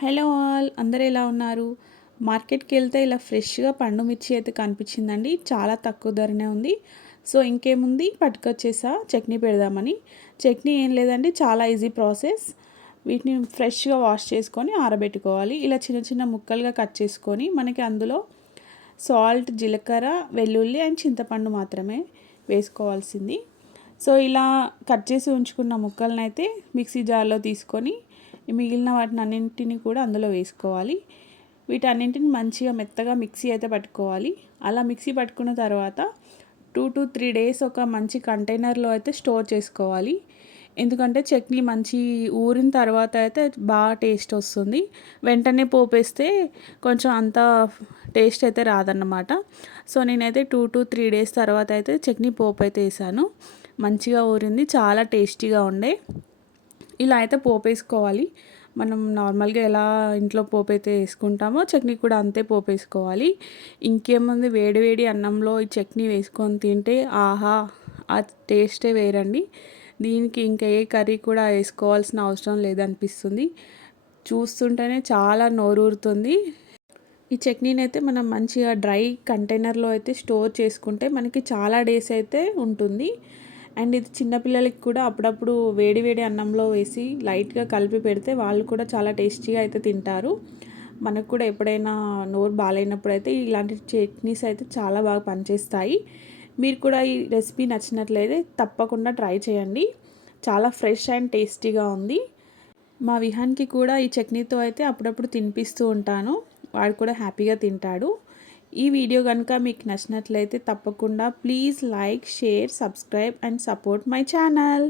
Hello all, అందరూ ఎలా ఉన్నారు? మార్కెట్‌కి వెళ్తే ఇలా ఫ్రెష్‌గా పండు మిర్చి అయితే కనిపించిందండి. చాలా తక్కువ ధరనే ఉంది. సో ఇంకేముంది, పట్టుకొచ్చేసా చట్నీ పెడదామని. చట్నీ ఏం లేదండి, చాలా ఈజీ ప్రాసెస్. వీటిని ఫ్రెష్‌గా వాష్ చేసుకొని ఆరబెట్టుకోవాలి. ఇలా చిన్న చిన్న ముక్కలుగా కట్ చేసుకొని మనకి అందులో సాల్ట్, జీలకర్ర, వెల్లుల్లి అండ్ చింతపండు మాత్రమే వేసుకోవాల్సింది. సో ఇలా కట్ చేసి ఉంచుకున్న ముక్కలనైతే మిక్సీ జార్లో తీసుకొని మిగిలిన వాటిని అన్నింటిని కూడా అందులో వేసుకోవాలి. వీటన్నింటిని మంచిగా మెత్తగా మిక్సీ అయితే పట్టుకోవాలి. అలా మిక్సీ పట్టుకున్న తర్వాత 2 to 3 డేస్ ఒక మంచి కంటైనర్లో అయితే స్టోర్ చేసుకోవాలి. ఎందుకంటే చట్నీ మంచి ఊరిన తర్వాత అయితే బాగా టేస్ట్ వస్తుంది. వెంటనే పోపేస్తే కొంచెం అంత టేస్ట్ అయితే రాదన్నమాట. సో నేనైతే 2 to 3 డేస్ తర్వాత అయితే చట్నీ పోపు అయితే వేసాను. మంచిగా ఊరింది, చాలా టేస్టీగా ఉండే. ఇలా అయితే పోపేసుకోవాలి. మనం నార్మల్గా ఎలా ఇంట్లో పోపైతే వేసుకుంటామో చట్నీ కూడా అంతే పోపేసుకోవాలి. ఇంకేముంది, వేడి వేడి అన్నంలో ఈ చట్నీ వేసుకొని తింటే ఆహా, ఆ టేస్టే వేరండి. దీనికి ఇంకా ఏ కర్రీ కూడా వేసుకోవాల్సిన అవసరం లేదనిపిస్తుంది. చూస్తుంటేనే చాలా నోరూరుతుంది. ఈ చట్నీని అయితే మనం మంచిగా డ్రై కంటైనర్లో అయితే స్టోర్ చేసుకుంటే మనకి చాలా డేస్ అయితే ఉంటుంది. అండ్ ఇది చిన్నపిల్లలకి కూడా అప్పుడప్పుడు వేడి వేడి అన్నంలో వేసి లైట్గా కలిపి పెడితే వాళ్ళు కూడా చాలా టేస్టీగా అయితే తింటారు. మనకు కూడా ఎప్పుడైనా నోరు బాగాలేనప్పుడు అయితే ఇలాంటి చట్నీస్ అయితే చాలా బాగా పనిచేస్తాయి. మీరు కూడా ఈ రెసిపీ నచ్చినట్లయితే తప్పకుండా ట్రై చేయండి. చాలా ఫ్రెష్ అండ్ టేస్టీగా ఉంది. మా విహాన్కి కూడా ఈ చట్నీతో అయితే అప్పుడప్పుడు తినిపిస్తూ ఉంటాను. వాడు కూడా హ్యాపీగా తింటాడు. ఈ వీడియో కనుక మీకు నచ్చినట్లయితే తప్పకుండా please like, share, subscribe and support my channel.